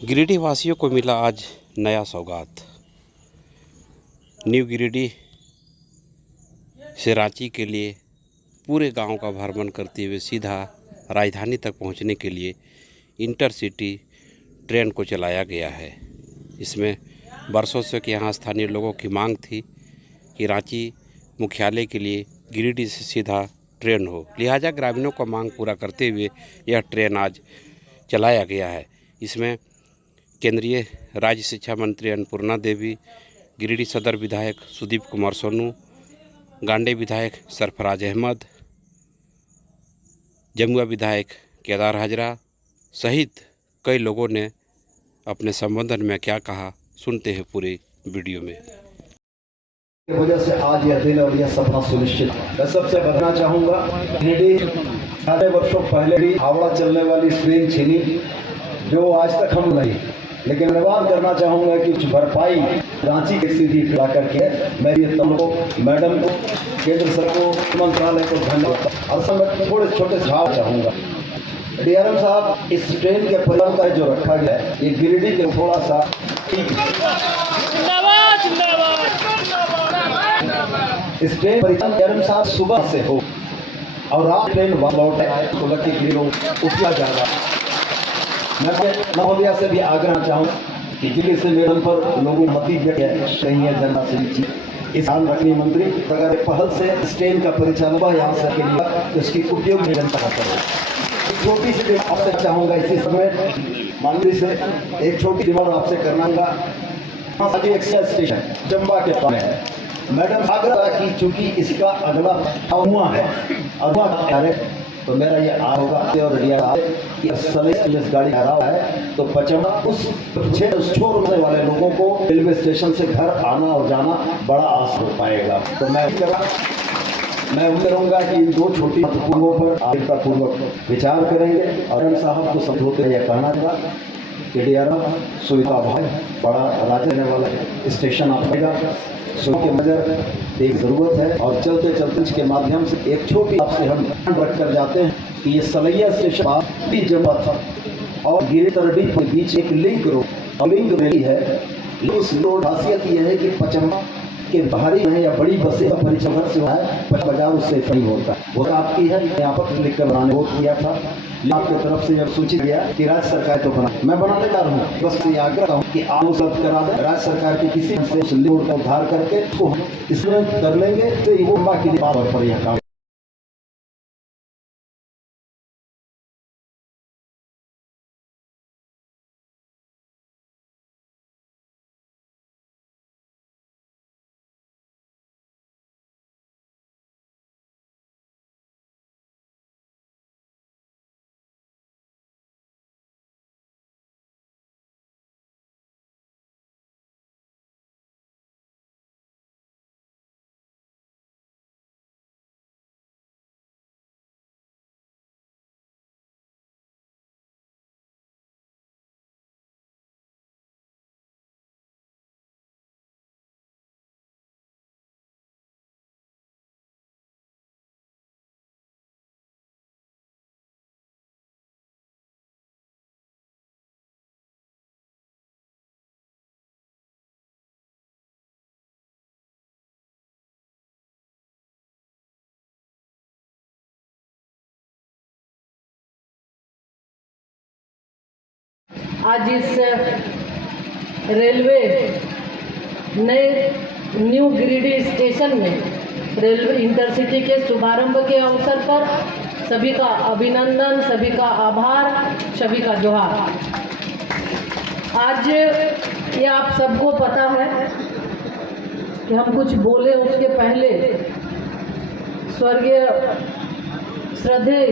गिरिडीह वासियों को मिला आज नया सौगात। न्यू गिरिडीह से रांची के लिए पूरे गांव का भ्रमण करते हुए सीधा राजधानी तक पहुंचने के लिए इंटरसिटी ट्रेन को चलाया गया है। इसमें बरसों से यहाँ स्थानीय लोगों की मांग थी कि रांची मुख्यालय के लिए गिरिडीह से सीधा ट्रेन हो, लिहाजा ग्रामीणों का मांग पूरा करते हुए यह ट्रेन आज चलाया गया है। इसमें केंद्रीय राज्य शिक्षा मंत्री अन्नपूर्णा देवी, गिरिडीह सदर विधायक सुदीप कुमार सोनू, गांडे विधायक सरफराज अहमद, जमुआ विधायक केदार हाजरा सहित कई लोगों ने अपने संबोधन में क्या कहा, सुनते हैं पूरे वीडियो में। वजह से आज यह दिन और यह सपना सुनिश्चित। मैं सबसे बताना चाहूँगा, गिरिडीह सारे वर्षों पहले भी हावड़ा चलने वाली ट्रेन छीनी, जो आज तक हम नहीं, लेकिन धन्यवाद करना चाहूँगा कि कुछ भरपाई रांची के सीधी खिला करके मैं ये तमको, मैडम को, केंद्र सरकार को, मंत्रालय को धन्यवाद। और समय थोड़े छोटे सुझाव चाहूँगा। डीआरएम साहब, इस ट्रेन के परिवहन का जो रखा गया है, ये गिरिडीह के थोड़ा सा इस ट्रेन परिचालन डीआरएम साहब सुबह से हो और रात ट्रेन लौट आए तो लकी गिरो उपया जा रहा। मैं महोदया से भी आग्रह चाहूँगा कि जिले से मैडम पर लोगों मती कहीं है जनता से नीचे इस ध्यान रखनी मंत्री अगर पहल से इस ट्रेन का परिचालन यहाँ से के लिए तो इसकी उपयोग जनता का करें। एक छोटी सी आपसे चाहूँगा इसी समय मंत्री से एक छोटी डिमांड आपसे करना एक्सप्रेस स्टेशन चंबा के पास है। मैडम आग्रह की चूंकि इसका अगला हुआ है तो मेरा ये होगा और कि इस गाड़ी आ रहा है तो पचमा उस छोड़ने वाले लोगों को रेलवे स्टेशन से घर आना और जाना बड़ा आसान हो पाएगा। तो मैं उम्मीद करूँगा कि इन दो छोटी महत्वपूर्णों पर आपका पूर्वक विचार करेंगे और साहब को समझौते यह कहना था कि डीआरएम सुविधा भाई बड़ा राजने वाला स्टेशन आएगा, सो के नजर एक ज़रूरत है। और चलते चलते के माध्यम से एक छोटी आपसे हम रख कर जाते हैं कि ये सलैया स्टेशन भी जमा था और गिरिडीह के बीच एक लिंक रोड है। उस रोड खासियत यह है कि पचम्मा के बाहरी है या बड़ी बसें का परिचालन से है बाजार उससे फ्री होता है। वो आपकी है, यहाँ पर लिखकर बनाने वो किया था। आपकी तरफ से जब सूचित किया कि राज्य सरकार तो बना, मैं बनाने जा रहा हूँ। बस ये आग्रह हूँ कि आप उपलब्ध करा दें राज्य सरकार के किसी से रोड का उद्धार करके तो इसमें कर लेंगे तो वो बाकी बात पर यह काम। आज इस रेलवे नए न्यू गिरिडीह स्टेशन में रेलवे इंटरसिटी के शुभारंभ के अवसर पर सभी का अभिनंदन, सभी का आभार, सभी का जोहार। आज ये आप सबको पता है कि हम कुछ बोले उसके पहले स्वर्गीय श्रद्धेय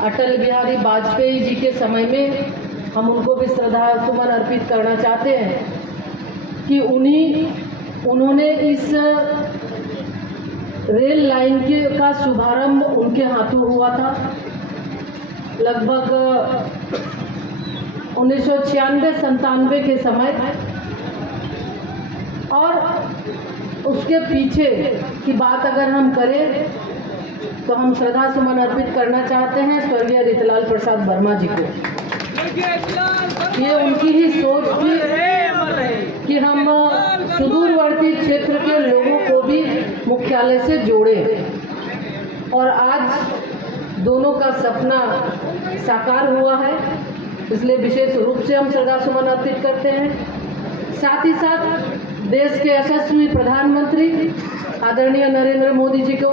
अटल बिहारी वाजपेयी जी के समय में हम उनको भी श्रद्धा सुमन अर्पित करना चाहते हैं कि उन्होंने इस रेल लाइन का शुभारंभ उनके हाथों हुआ था। लगभग 1996-97 के समय, और उसके पीछे की बात अगर हम करें तो हम श्रद्धा सुमन अर्पित करना चाहते हैं स्वर्गीय रीतलाल प्रसाद वर्मा जी को। ये उनकी ही सोच थी कि हम सुदूरवर्ती क्षेत्र के लोगों को भी मुख्यालय से जोड़ें, और आज दोनों का सपना साकार हुआ है, इसलिए विशेष रूप से हम श्रद्धासुमन अर्पित करते हैं। साथ ही साथ देश के यशस्वी प्रधानमंत्री आदरणीय नरेंद्र मोदी जी को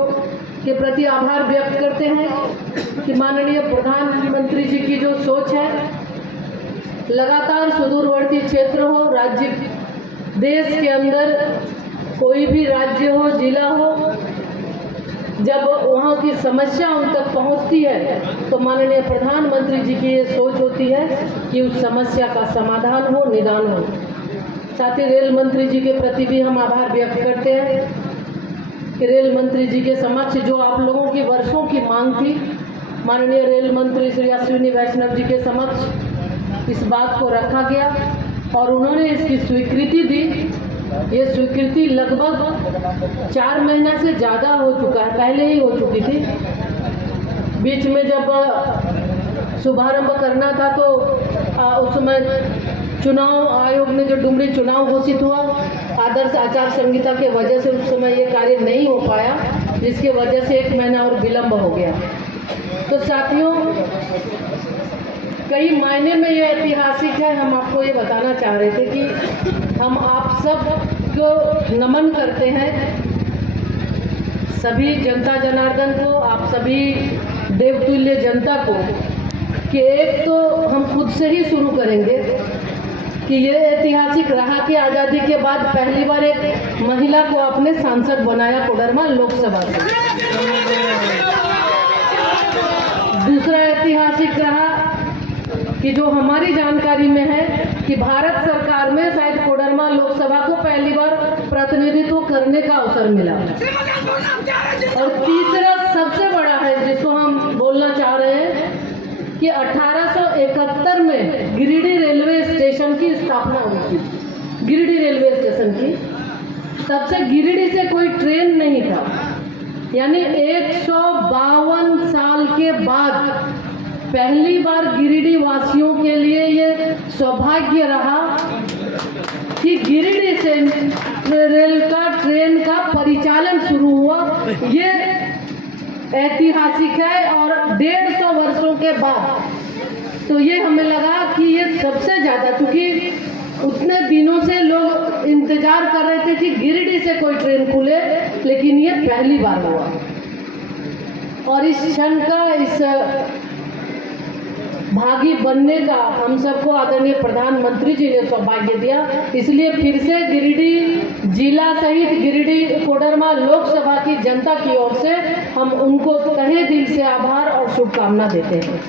के प्रति आभार व्यक्त करते हैं कि माननीय प्रधानमंत्री जी की जो सोच है, लगातार सुदूरवर्ती क्षेत्र हो, राज्य देश के अंदर कोई भी राज्य हो, जिला हो, जब वहाँ की समस्या उन तक पहुँचती है तो माननीय प्रधानमंत्री जी की ये सोच होती है कि उस समस्या का समाधान हो, निदान हो। साथ ही रेल मंत्री जी के प्रति भी हम आभार व्यक्त करते हैं कि रेल मंत्री जी के समक्ष जो आप लोगों की वर्षों की मांग थी, माननीय रेल मंत्री श्री अश्विनी वैष्णव जी के समक्ष इस बात को रखा गया और उन्होंने इसकी स्वीकृति दी। ये स्वीकृति लगभग 4 महीना से ज़्यादा हो चुका है, पहले ही हो चुकी थी। बीच में जब शुभारंभ करना था तो उस समय चुनाव आयोग ने जो डुमरी चुनाव घोषित हुआ, आदर्श आचार संहिता के वजह से उस समय ये कार्य नहीं हो पाया, जिसके वजह से 1 महीना और विलम्ब हो गया। तो साथियों, कई मायने में ये ऐतिहासिक है। हम आपको ये बताना चाह रहे थे कि हम आप सब को नमन करते हैं, सभी जनता जनार्दन को, आप सभी देवतुल्य जनता को, कि एक तो हम खुद से ही शुरू करेंगे कि ये ऐतिहासिक रहा कि आज़ादी के बाद पहली बार एक महिला को आपने सांसद बनाया कोडरमा लोकसभा से। दूसरा ऐतिहासिक रहा कि जो हमारी जानकारी में है कि भारत सरकार में शायद कोडरमा लोकसभा को पहली बार प्रतिनिधित्व करने का अवसर मिला। और तीसरा सबसे बड़ा है जिसको हम बोलना चाह रहे हैं कि 1871 में गिरिडीह रेलवे स्टेशन की स्थापना हुई थी। गिरिडीह रेलवे स्टेशन की, तब से गिरिडीह से कोई ट्रेन नहीं था, यानी 152 साल के बाद पहली बार गिरिडीह वासियों के लिए ये सौभाग्य रहा कि गिरिडीह से ट्रेन का परिचालन शुरू हुआ। ये ऐतिहासिक है और 150 वर्षों के बाद तो ये हमें लगा कि ये सबसे ज़्यादा, चूँकि उतने दिनों से लोग इंतजार कर रहे थे कि गिरिडीह से कोई ट्रेन खुले, लेकिन ये पहली बार हुआ। और इस क्षण का, इस भागी बनने का हम सबको आदरणीय प्रधानमंत्री जी ने सौभाग्य दिया। इसलिए फिर से गिरिडीह जिला सहित गिरिडीह कोडरमा लोकसभा की जनता की ओर से हम उनको तहे दिल से आभार और शुभकामना देते हैं।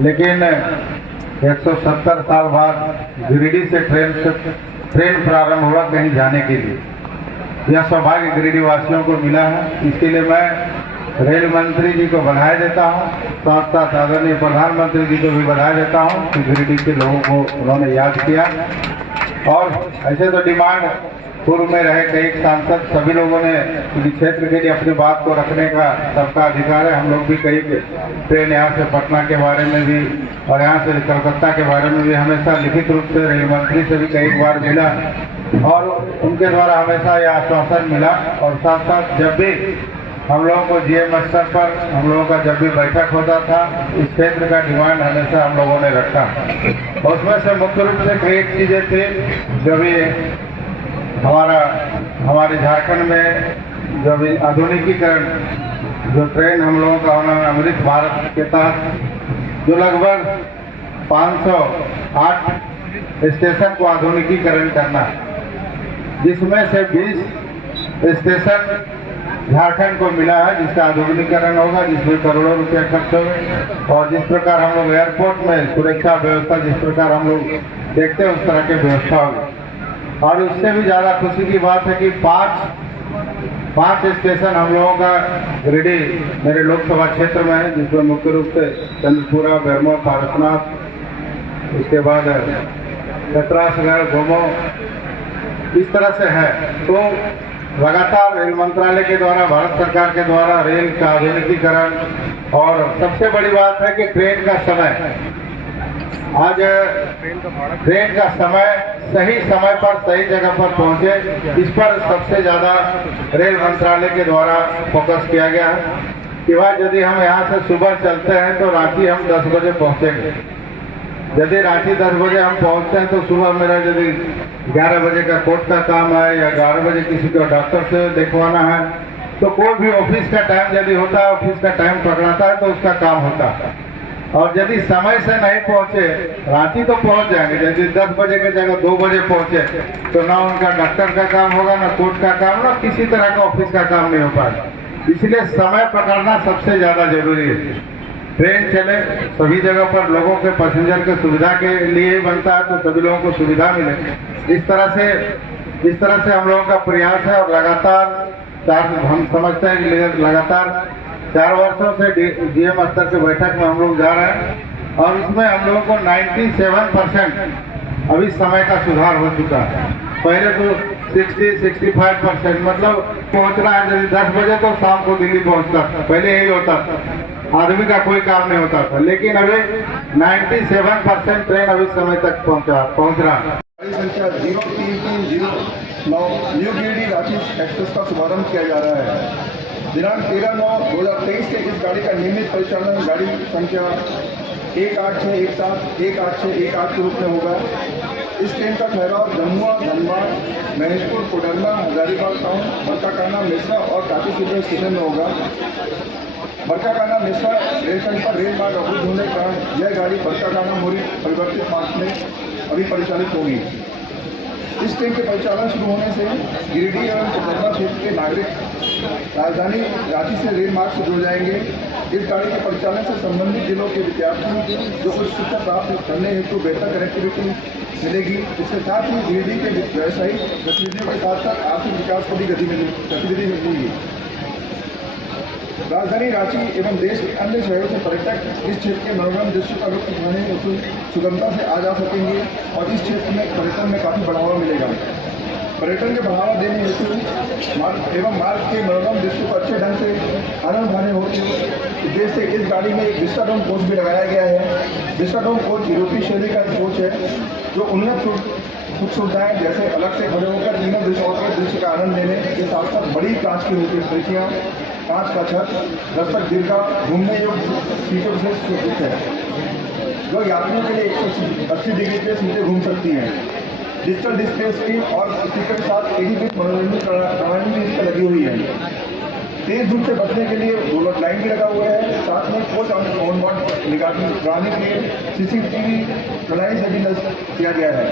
लेकिन 170 साल बाद गिरिडीह से ट्रेन प्रारंभ हुआ कहीं जाने के लिए। यह सौभाग्य गिरिडीह वासियों को मिला है। इसके लिए मैं रेल मंत्री जी को बधाई देता हूँ, साथ साथ आदरणीय प्रधानमंत्री जी को भी बधाई देता हूँ कि गिरिडीह के लोगों को उन्होंने याद किया। और ऐसे तो डिमांड पूर्व में रहे कई सांसद, सभी लोगों ने क्षेत्र के लिए अपनी बात को रखने का सबका अधिकार है। हम लोग भी कई ट्रेन यहाँ से पटना के बारे में भी और यहाँ से कलकत्ता के बारे में भी हमेशा लिखित रूप से रेल मंत्री से भी कई बार मिला और उनके द्वारा हमेशा यह आश्वासन मिला। और साथ साथ जब भी हम लोगों को जीएम स्तर पर हम लोगों का जब भी बैठक होता था, इस क्षेत्र का डिमांड हमेशा हम लोगों ने रखा। उसमें से मुख्य रूप से कई चीज़ें थी जो भी हमारे झारखंड में जो भी आधुनिकीकरण, जो ट्रेन हम लोगों का होना, अमृत भारत के तहत जो लगभग 508 स्टेशन को आधुनिकीकरण करना, जिसमें से 20 स्टेशन झारखंड को मिला है जिसका आधुनिकीकरण होगा, जिसमें करोड़ों रुपया खर्च होगा। और जिस प्रकार हम लोग एयरपोर्ट में सुरक्षा व्यवस्था जिस प्रकार हम लोग देखते हैं उस तरह की व्यवस्था होगी। और उससे भी ज़्यादा खुशी की बात है कि पांच स्टेशन हम लोगों का गिरिडीह मेरे लोकसभा क्षेत्र में है, जिसमें मुख्य रूप से चंद्रपुरा, बेरमो, पारसनाथ, उसके बाद कतरासगढ़, गोमो, इस तरह से है। तो लगातार रेल मंत्रालय के द्वारा, भारत सरकार के द्वारा रेल का आधुनिकीकरण, और सबसे बड़ी बात है कि ट्रेन का समय, आज ट्रेन का समय सही समय पर सही जगह पर पहुंचे, इस पर सबसे ज़्यादा रेल मंत्रालय के द्वारा फोकस किया गया है कि भाई यदि हम यहाँ से सुबह चलते हैं तो रांची हम 10 बजे पहुँचेंगे। यदि रांची 10 बजे हम पहुँचते हैं तो सुबह मेरा यदि 11 बजे का कोर्ट का काम है या 11 बजे किसी को डॉक्टर से दिखवाना है, तो कोई भी ऑफिस का टाइम यदि होता है, ऑफिस का टाइम पकड़ाता है तो उसका काम होता है। और यदि समय से नहीं पहुंचे, रांची तो पहुंच जाएंगे, यदि 10 बजे की जगह 2 बजे पहुंचे तो ना उनका डॉक्टर का काम होगा, ना कोर्ट का काम, ना किसी तरह का ऑफिस का काम नहीं हो पाएगा। इसलिए समय पकड़ना सबसे ज़्यादा जरूरी है। ट्रेन चले सभी जगह पर, लोगों के पैसेंजर के सुविधा के लिए बनता है तो सभी लोगों को सुविधा मिले। इस तरह से हम लोगों का प्रयास है। और लगातार हम समझते हैं कि लगातार 4 वर्षों से डीएम स्तर के बैठक में हम लोग जा रहे हैं और इसमें हम लोगों को 97% अभी समय का सुधार हो चुका है। पहले तो 60-65% मतलब पहुंच रहा है, यदि 10 बजे तो शाम को दिल्ली पहुंचता था, पहले यही होता था, आदमी का कोई काम नहीं होता था। लेकिन अभी 97% ट्रेन अभी समय तक पहुंच रहा है। गाड़ी संख्या 03309 न्यू गिरिडीह रांची एक्सप्रेस का शुभारंभ किया जा रहा है। दिनांक 13/9/2023 से इस गाड़ी का नियमित परिचालन गाड़ी संख्या 18617 18618 के रूप में होगा। इस ट्रेन का ठहराव जमुआ, धनबाद, महेशपुर, कोडरमा, हजारीबाग टाउन, बरकाकाना, मेसरा और काफी सुबह स्टेशन में होगा। बरकाकाना मेसरा रेलखंड पर रेल मार्ग अवरुद्ध होने के कारण यह गाड़ी बरकाकाना मोरी परिवर्तित मार्ग में अभी परिचालित होगी। इस ट्रेन के परिचालन शुरू होने से गिरिडीह एवं कोडरमा क्षेत्र के नागरिक राजधानी रांची से रेल मार्ग से जुड़ जाएंगे। इस गाड़ी के परिचालन से संबंधित जिलों के विद्यार्थी जो उच्च शिक्षा प्राप्त करने हेतु बेहतर कनेक्टिविटी मिलेगी। इसके साथ ही गिरिडीह के व्यावसायिक गतिविधियों के साथ साथ आर्थिक विकास को भी गतिविधि मिलेगी। राजधानी रांची एवं देश के अन्य शहरों से पर्यटक इस क्षेत्र के मनोरम दृश्य का लुत्फ उठाने हेतु सुगमता से आ जा सकेंगे और इस क्षेत्र में पर्यटन में काफ़ी बढ़ावा मिलेगा। पर्यटन के बढ़ावा देने हेतु मार्ग के मनोरम दृश्य को अच्छे ढंग से आनंद उठाने होते उद्देश्य से इस गाड़ी में एक विस्टाडोम कोच भी लगाया गया है। विस्टाडोम कोच यूरोपीय शैली का कोच है जो उन्नत कुछ सुविधाएं जैसे अलग से खड़े होकर तीनों दिशाओं के दृश्य का आनंद लेने के साथ साथ बड़ी कांच की होती खिड़कियाँ, कांच का छत, दस्तक दीर्घा, घूमने योग्य सीटों से सुसज्जित है जो यात्रियों के लिए 180 डिग्री पे सीटें घूम सकती हैं। डिजिटल डिस्प्ले स्क्रीन और स्पीकर के साथ एडीबी मनोरंजन प्रणाली भी इस पर लगी हुई है। तेज धूप से बचने के लिए रोलर लाइन भी लगा हुआ है। साथ में कोच ऑनबोर्ड निगरानी के लिए सीसीटीवी प्रणाली से भी किया गया है।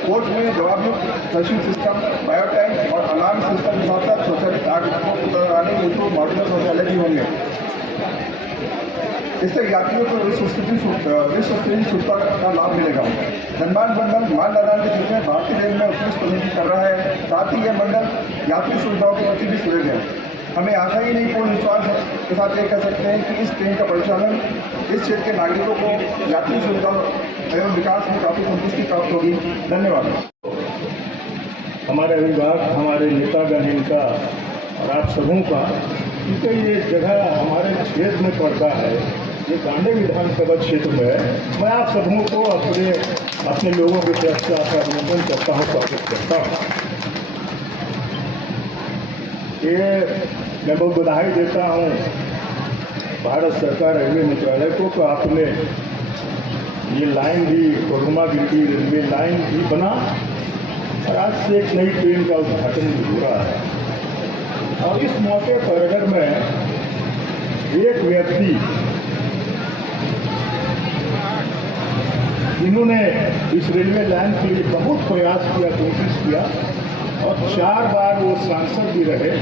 कोच में जवाबयुक्त फ्लशिंग सिस्टम, बायोटैंक और अलार्म सिस्टम के साथ साथ स्वचालित आग को उतरवाने हेतु मॉड्यूलर शौचालय भी होंगे। इससे यात्रियों को विश्वस्तरीय सुविधा का लाभ मिलेगा। धनबाद मंडल माल लदान के क्षेत्र में भारतीय रेल में उत्कृष्ट प्रदर्शन कर रहा है। साथ ही यह मंडल यात्री सुविधाओं के प्रति भी सुदृढ़ है। हमें आशा ही नहीं पूर्ण विश्वास के साथ ये कह सकते हैं कि इस ट्रेन का परिचालन इस क्षेत्र के नागरिकों को यात्री सुविधा एवं विकास में काफ़ी संतुष्टि प्राप्त होगी। धन्यवाद। हमारे अभिभावक, हमारे नेतागण इनका और आप सबों का, क्योंकि ये जगह हमारे क्षेत्र में पड़ता है, ये कांडे विधानसभा क्षेत्र में है। मैं आप सबों को अपने लोगों की तरफ से आपका अभिनंदन करता हूँ, स्वागत करता हूँ। ये मैं बहुत बधाई देता हूँ भारत सरकार रेलवे मंत्रालय को कि आपने ये लाइन भी, कोडरमा गिरिडीह रेलवे लाइन भी बना और आज से एक नई ट्रेन का उद्घाटन भी हो रहा है। और इस मौके पर अगर मैं एक व्यक्ति जिन्होंने इस रेलवे लाइन के लिए बहुत प्रयास किया, कोशिश किया और 4 बार वो सांसद भी रहे,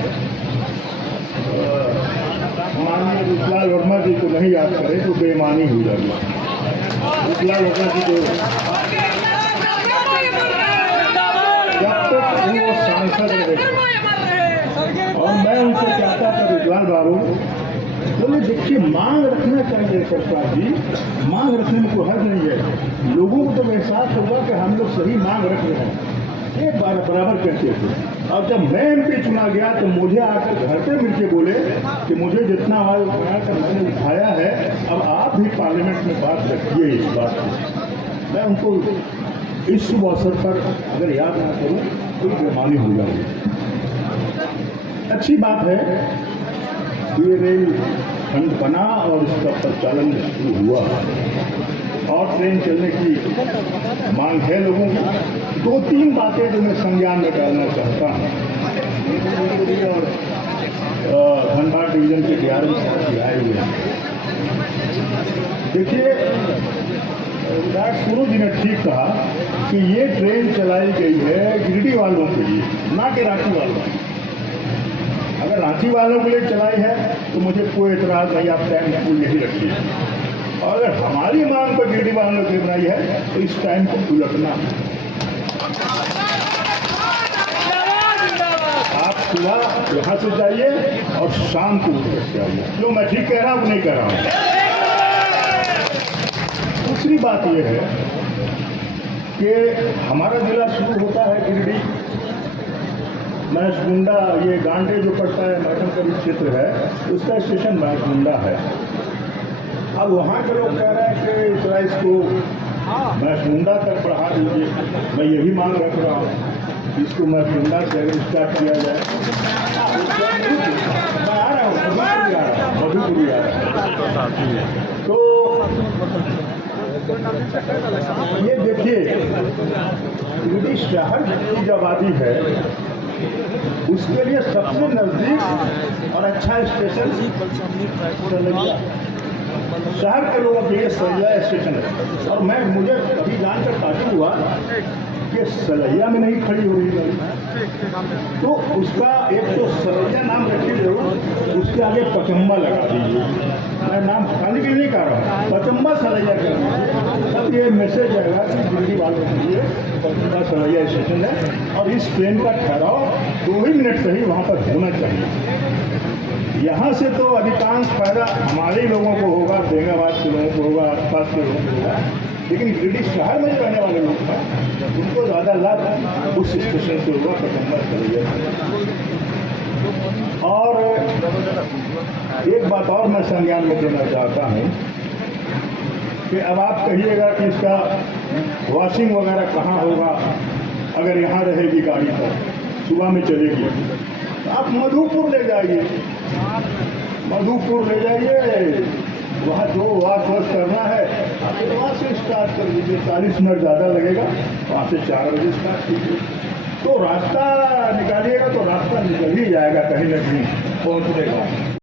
माननीय विजलाल वर्मा जी को नहीं याद करें तो बेईमानी हो जाएगी। विजलाल वर्मा जी को जब तक वो सांसद रहे, और मैं उनसे कहता था विजलाल बाबू, बोले देखिए मांग रखना चाहिए सरकार जी, मांग रखने में कोई हर्ज नहीं है। लोगों को तो एहसास होगा कि हम लोग सही मांग रख रहे हैं। एक बार बराबर कहते थे और जब मैं एमपी चुना गया तो मुझे आकर घर पे मिलके बोले कि मुझे जितना आवाज उठाया था मैंने उठाया है, अब आप भी पार्लियामेंट में बात रखिए इस बात को। मैं उनको इस शुभ अवसर पर अगर याद ना करूं तो बेमानी हो जाऊंगी। अच्छी बात है ये रेल खंड बना और इसका प्रचालन शुरू हुआ और ट्रेन चलने की मांग है लोगों की। 2-3 बातें जो मैं संज्ञान में डालना चाहता हूँ और धनबाद डिवीजन के DRM साहब आए हुए हैं। देखिए विधायक सूरू जी ने ठीक कहा कि ये ट्रेन चलाई गई है गिरिडीह वालों के लिए, ना कि रांची वालों। अगर रांची वालों के लिए चलाई है तो मुझे कोई एतराज नहीं, आप टाइम फुल यही रखिए। और अगर हमारी मांग पर गिरिडीह वालों की बनाई है तो इस टाइम को उलटना। आप सुबह यहाँ से जाइए और शाम को उठ कर आइए। जो मैं ठीक कह रहा हूँ नहीं कह रहा हूँ। दूसरी बात यह है कि हमारा जिला शुरू होता है गिरिडीह, महसमुंडा, ये गांडे जो पड़ता है मैडम का भी क्षेत्र है, उसका स्टेशन महसमुंडा है। अब वहाँ के लोग कह रहे हैं कि थोड़ा इसको महसमुंडा तक बढ़ा दीजिए। मैं यही मांग रख रहा हूँ, इसको महसमुंडा से अगर स्टार्ट किया जाए। मैं आ रहा हूँ, मधुपुरी आ रहा हूँ। तो ये देखिए गिरिडीह शहर की जो आबादी है उसके लिए सबसे नजदीक और अच्छा स्टेशन सलैया, शहर के लोगों के लिए सलैया स्टेशन है। और मुझे अभी जानकर ताजुब हुआ कि सलैया में नहीं खड़ी हो रही गाड़ी, तो उसका एक तो सलैया नाम रखिए जरूर, उसके आगे पचम्बा लगा दीजिए। मैं नाम खाने के लिए नहीं कह रहा हूँ, पचम्बा सलैया कर दीजिए। तब ये मैसेज आएगा कि गिरिडीह वालों के लिए पचम्बा सलैया स्टेशन है और इस ट्रेन का ठहराव 2 ही मिनट से ही वहाँ पर होना चाहिए। यहाँ से तो अधिकांश फायदा हमारे ही लोगों को होगा, बेंगाबाद के लोगों को होगा, आसपास के लोगों को होगा, लेकिन गिरिडीह शहर में जो रहने वाले लोग हैं उनको ज़्यादा लाभ उस स्टेशन से होगा, पचम्बा सलैया। और एक बात और मैं संज्ञान में देना चाहता हूँ कि अब आप कहिएगा कि इसका वॉशिंग वगैरह कहाँ होगा अगर यहाँ रहेगी गाड़ी तो सुबह में चलेगी। आप मधुपुर ले जाइए, मधुपुर ले जाइए, वहाँ जो वॉश करना है आप वहाँ से स्टार्ट कर दीजिए। 40 मिनट ज़्यादा लगेगा, वहाँ से 4 बजे स्टार्ट कीजिए। तो रास्ता निकालिएगा तो रास्ता निकल ही जाएगा कहीं न कहीं पहुँचने का।